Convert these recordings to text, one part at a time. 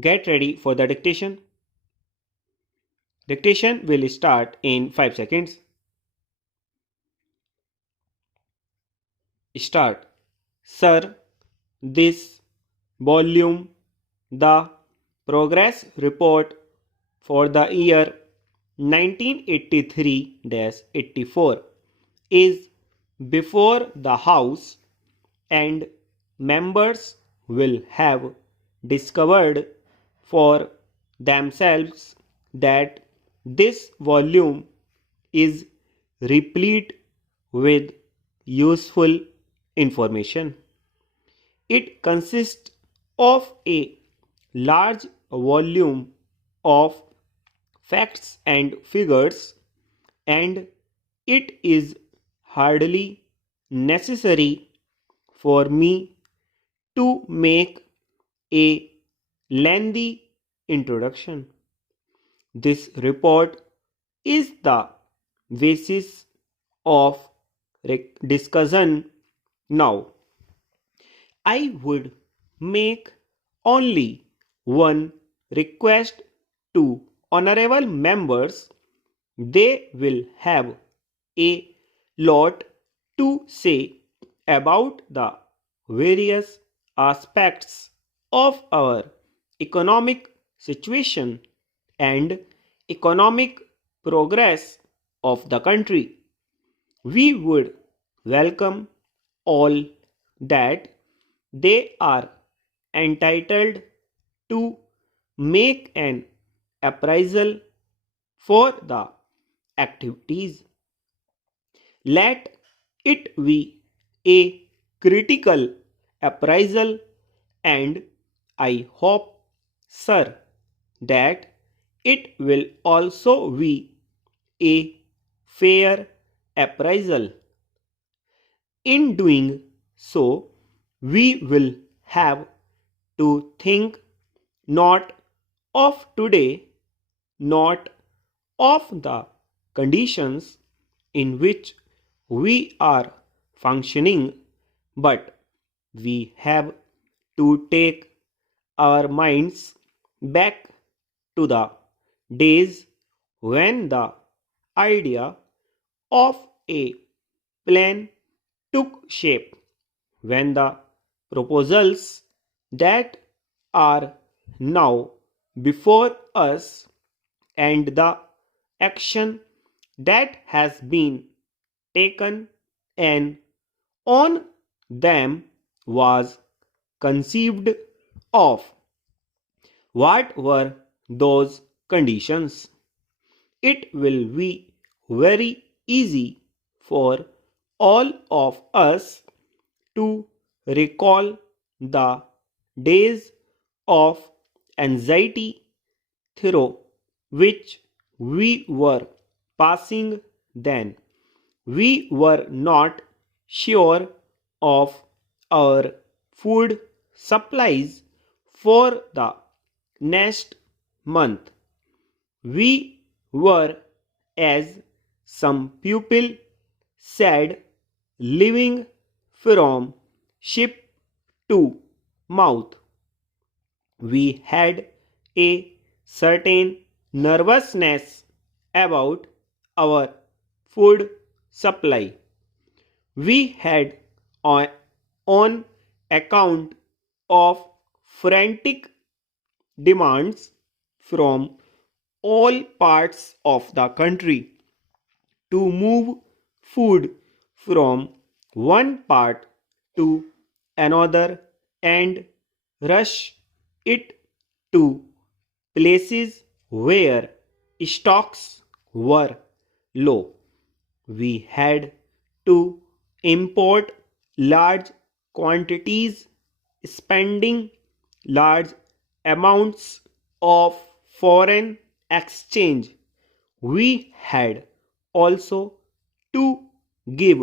Get ready for the dictation. Dictation will start in 5 seconds. Start. Sir, this volume, the progress report for the year 1983-84 is before the House, and members will have discovered for themselves that this volume is replete with useful information. It consists of a large volume of facts and figures, and it is hardly necessary for me to make a lengthy introduction. This report is the basis of discussion now. I would make only one request to honorable members. They will have a lot to say about the various aspects of our economic situation and economic progress of the country. We would welcome all that they are entitled to make an appraisal for the activities. Let it be a critical appraisal, and I hope, sir, that it will also be a fair appraisal. In doing so, we will have to think not of today, not of the conditions in which we are functioning, but we have to take our minds back to the days when the idea of a plan took shape, when the proposals that are now before us and the action that has been taken and on them was conceived of. What were those conditions? It will be very easy for all of us to recall the days of anxiety through which we were passing then. We were not sure of our food supplies for the next month. We were, as some people said, living from ship to mouth. We had a certain nervousness about our food supply. We had, on account of frantic demands from all parts of the country to move food from one part to another and rush it to places where stocks were low. We had to import large quantities, spending large amounts of foreign exchange. We had also to give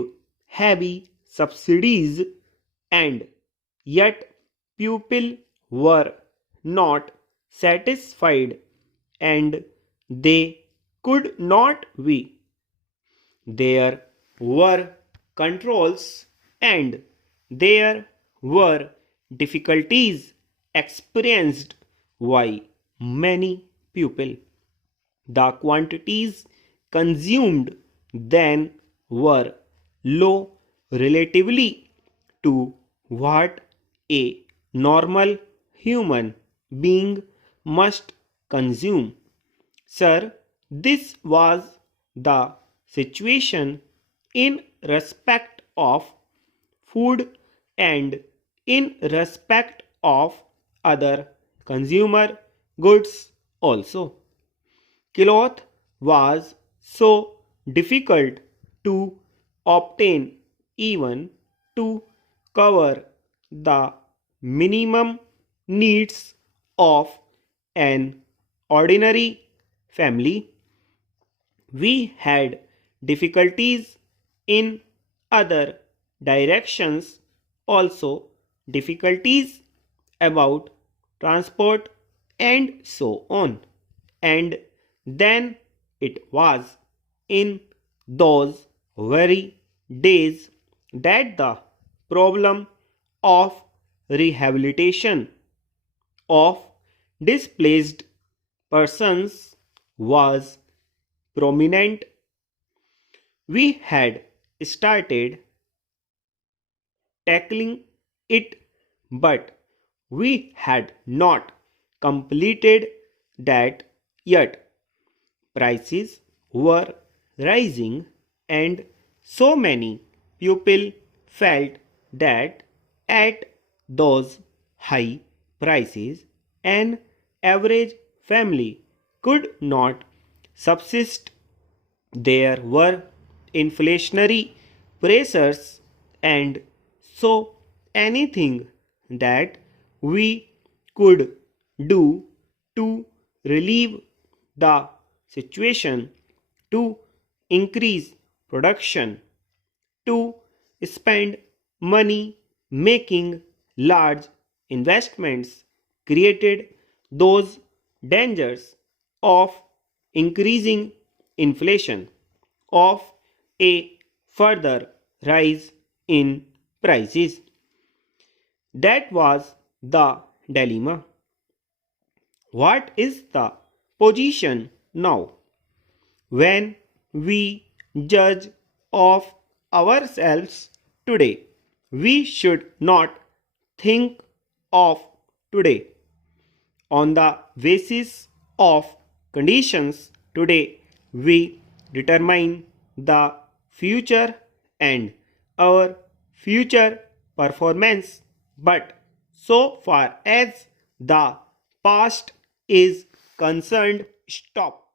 heavy subsidies, and yet people were not satisfied, and they could not be. There were controls, and there were difficulties experienced by many people. The quantities consumed then were low relatively to what a normal human being must consume. Sir, this was the situation in respect of food and in respect of other consumer goods also. Cloth was so difficult to obtain even to cover the minimum needs of an ordinary family. We had difficulties in other directions also, difficulties about transport and so on. And then it was in those very days that the problem of rehabilitation of displaced persons was prominent. We had started tackling it, but we had not completed that yet. Prices were rising, and so many people felt that at those high prices an average family could not subsist. There were inflationary pressures, and so anything that we could do to relieve the situation, to increase production, to spend money making large investments, created those dangers of increasing inflation, of a further rise in prices. That was the dilemma. What is the position now? When we judge of ourselves today, we should not think of today on the basis of conditions today. We determine the future and our future performance, but so far as the past is concerned, stop.